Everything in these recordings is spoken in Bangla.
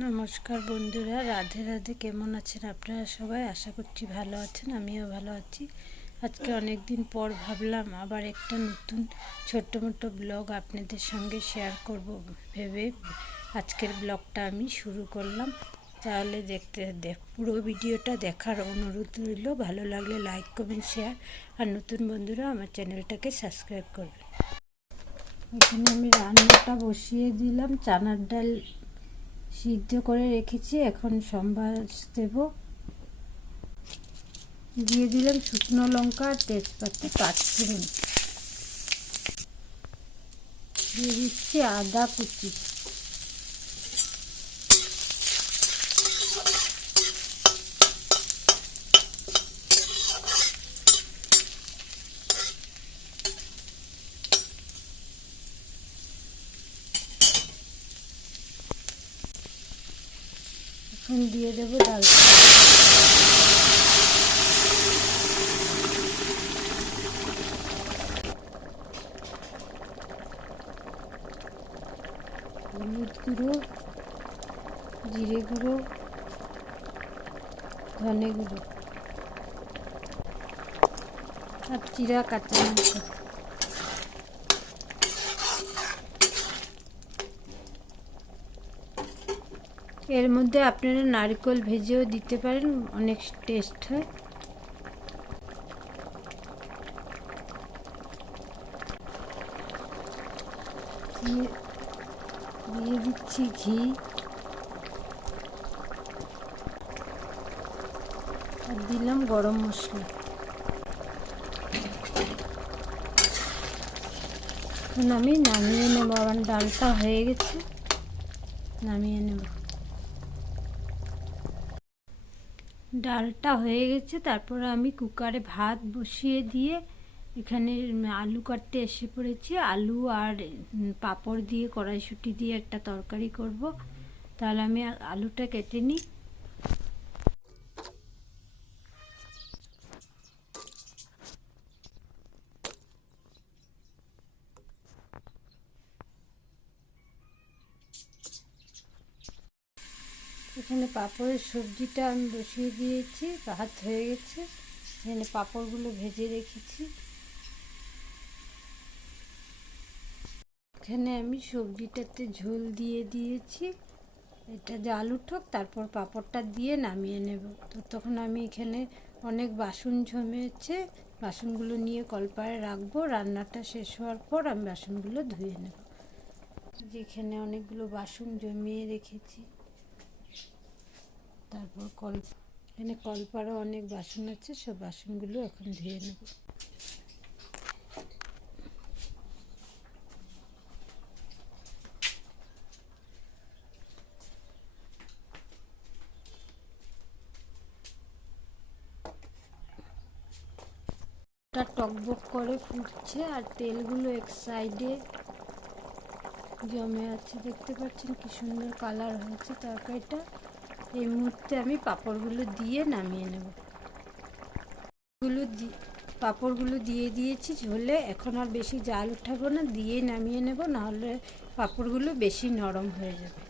নমস্কার বন্ধুরা, রাধে রাধে, কেমন আছেন আপনারা সবাই? আশা করছি ভালো আছেন, আমিও ভালো আছি। আজকে অনেক দিন পর ভাবলাম আবার একটা নতুন ছোট্ট মোটো ব্লগ আপনাদের সঙ্গে শেয়ার করব। ভেবে আজকের ব্লগটা আমি শুরু করলাম। তাহলে দেখতে দেখ পুরো ভিডিওটা দেখার অনুরোধ রইল। ভালো লাগলে লাইক, কমেন্ট, শেয়ার আর নতুন বন্ধুরা আমার চ্যানেলটাকে সাবস্ক্রাইব করবেন। এখানে আমি রান্নাটা বসিয়ে দিলাম। চানার ডাল সিদ্ধ করে রেখেছি, এখন সম্বার দেব। দিয়ে দিলাম শুকনো লঙ্কা আর তেজপাতা পাঁচফোড়ন। দিয়ে দিচ্ছি আদা কুচি। এখন দিয়ে দেবো ডালটা হলুদ গুঁড়ো জিরে গুঁড়ো ধনে গুঁড়ো আর চিরা কাঁচা লঙ্কা এর মধ্যে আপনারা নারকেল ভেজেও দিতে পারেন, অনেক টেস্ট হয়। দিয়ে দিচ্ছি ঘি। আর দিলাম গরম মশলা। এখন আমি নামিয়ে নেব, আমার ডালটা হয়ে গেছে, নামিয়ে নেব। ডালটা হয়ে গেছে, তারপর আমি কুকারে ভাত বসিয়ে দিয়ে এখানে আলু কাটতে এসে পড়েছি। আলু আর পাঁপড় দিয়ে, কড়াইশুটি দিয়ে একটা তরকারি করব। তাহলে আমি আলুটা কেটে নিই। এখানে পাঁপড়ের সবজিটা আমি বসিয়ে দিয়েছি, ভাত হয়ে গেছে। এখানে পাঁপড়গুলো ভেজে রেখেছি। এখানে আমি সবজিটাতে ঝোল দিয়ে দিয়েছি। এটা জাল উঠুক তারপর পাঁপড়টা দিয়ে নামিয়ে নেব। তো তখন আমি এখানে অনেক বাসন জমেছে বাসনগুলো নিয়ে কলপারে রাখব। রান্নাটা শেষ হওয়ার পর আমি বাসনগুলো ধুয়ে নেব। যেখানে অনেকগুলো বাসন জমিয়ে রেখেছি। তারপর কল, এখানে কলপারও অনেক বাসন আছে, সব বাসনগুলো এখন ধুয়ে নেব। টকবক করে ফুটছে আর তেলগুলো এক সাইডে জমে আছে। দেখতে পাচ্ছেন কি সুন্দর কালার হয়েছে তরকারিটা। এই মুহূর্তে আমি পাঁপড়গুলো দিয়ে নামিয়ে নেব। গুলো পাঁপড়গুলো দিয়ে দিয়েছি ঝোলে, এখন আর বেশি জাল উঠাবো না, দিয়ে নামিয়ে নেব, নাহলে পাঁপড়গুলো বেশি নরম হয়ে যাবে।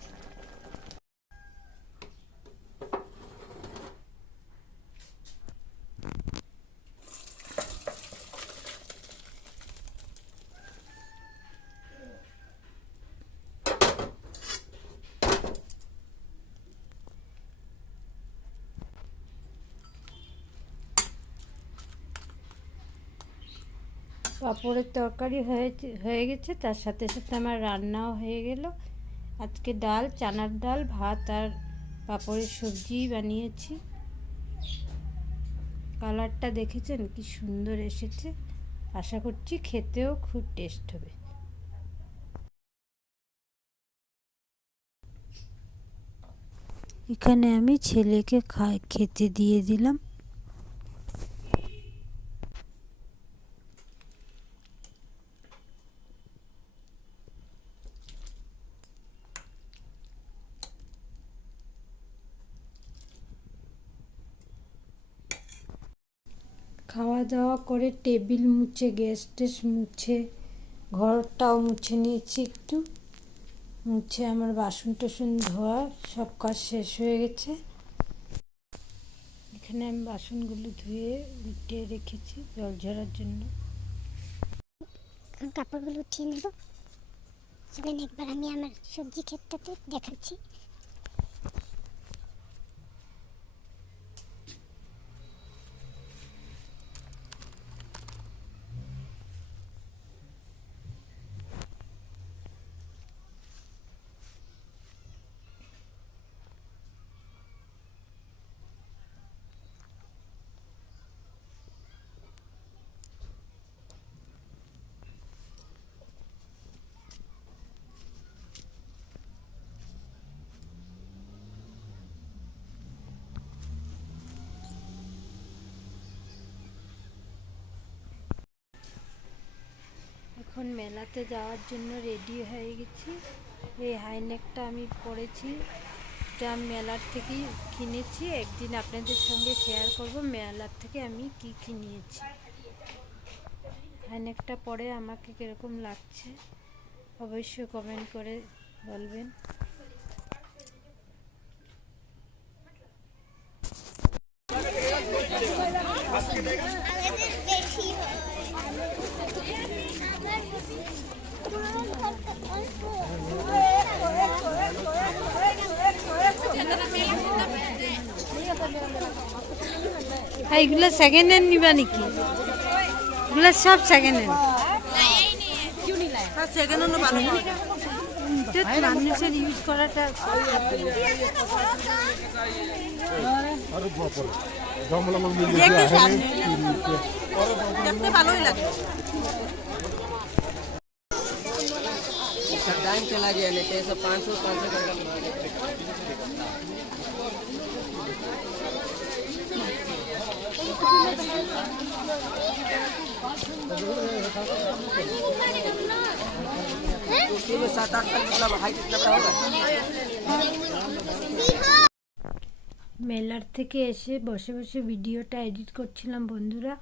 পাঁপড়ের তরকারি হয়ে হয়ে গেছে। তার সাথে সাথে আমার রান্নাও হয়ে গেল। আজকে ডাল, চানার ডাল, ভাত আর পাঁপড়ের সবজি বানিয়েছি। কালারটা দেখেছেন? কি সুন্দর এসেছে। আশা করছি খেতেও খুব টেস্ট হবে। এখানে আমি ছেলেকে খাই, খেতে দিয়ে দিলাম। খাওয়া দাওয়া করে টেবিল মুছে, গ্যাস টেস মুছে, ঘরটাও মুছে নিয়েছি একটু। মুছে আমার বাসন টাসন ধোয়া, সব কাজ শেষ হয়ে গেছে। এখানে আমি বাসনগুলো ধুয়ে উল্টে রেখেছি জল ঝরার জন্য। কাপড়গুলো উঠিয়ে নেব। একবার আমি আমার সবজি ক্ষেতটাতে দেখাচ্ছি। এখন মেলাতে যাওয়ার জন্য রেডি হয়ে গেছি। এই হাইনেকটা আমি পরেছি। এটা আমি মেলার থেকেই কিনেছি। একদিন আপনাদের সঙ্গে শেয়ার করব মেলার থেকে আমি কি কি নিয়েছি। হাইনেকটা পরে আমাকে কীরকম লাগছে, অবশ্যই কমেন্ট করে বলবেন। এইগুলো সেকেন্ড হ্যান্ড নিবা নাকি? এগুলো সব সেকেন্ড হ্যান্ড মানুষের ইউজ করাটা আরে বাপরে জমলা মন মিলে দেখতে ভালোই লাগে। इसका टाइम चला गया नहीं तो ये सब पाँच सौ पाँच सौ घंटा तो सात आठ तक मतलब हाइट इतना बड़ा होगा মেলার থেকে এসে বসে বসে ভিডিওটা এডিট করছিলাম বন্ধুরা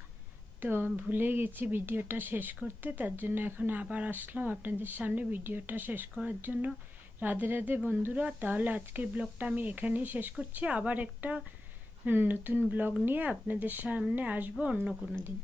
তো ভুলে গেছি ভিডিওটা শেষ করতে, তার জন্য এখন আবার আসলাম আপনাদের সামনে ভিডিওটা শেষ করার জন্য। রাধে রাধে বন্ধুরা, তাহলে আজকের ব্লগটা আমি এখানেই শেষ করছি। আবার একটা নতুন ব্লগ নিয়ে আপনাদের সামনে আসব অন্য কোনো দিন।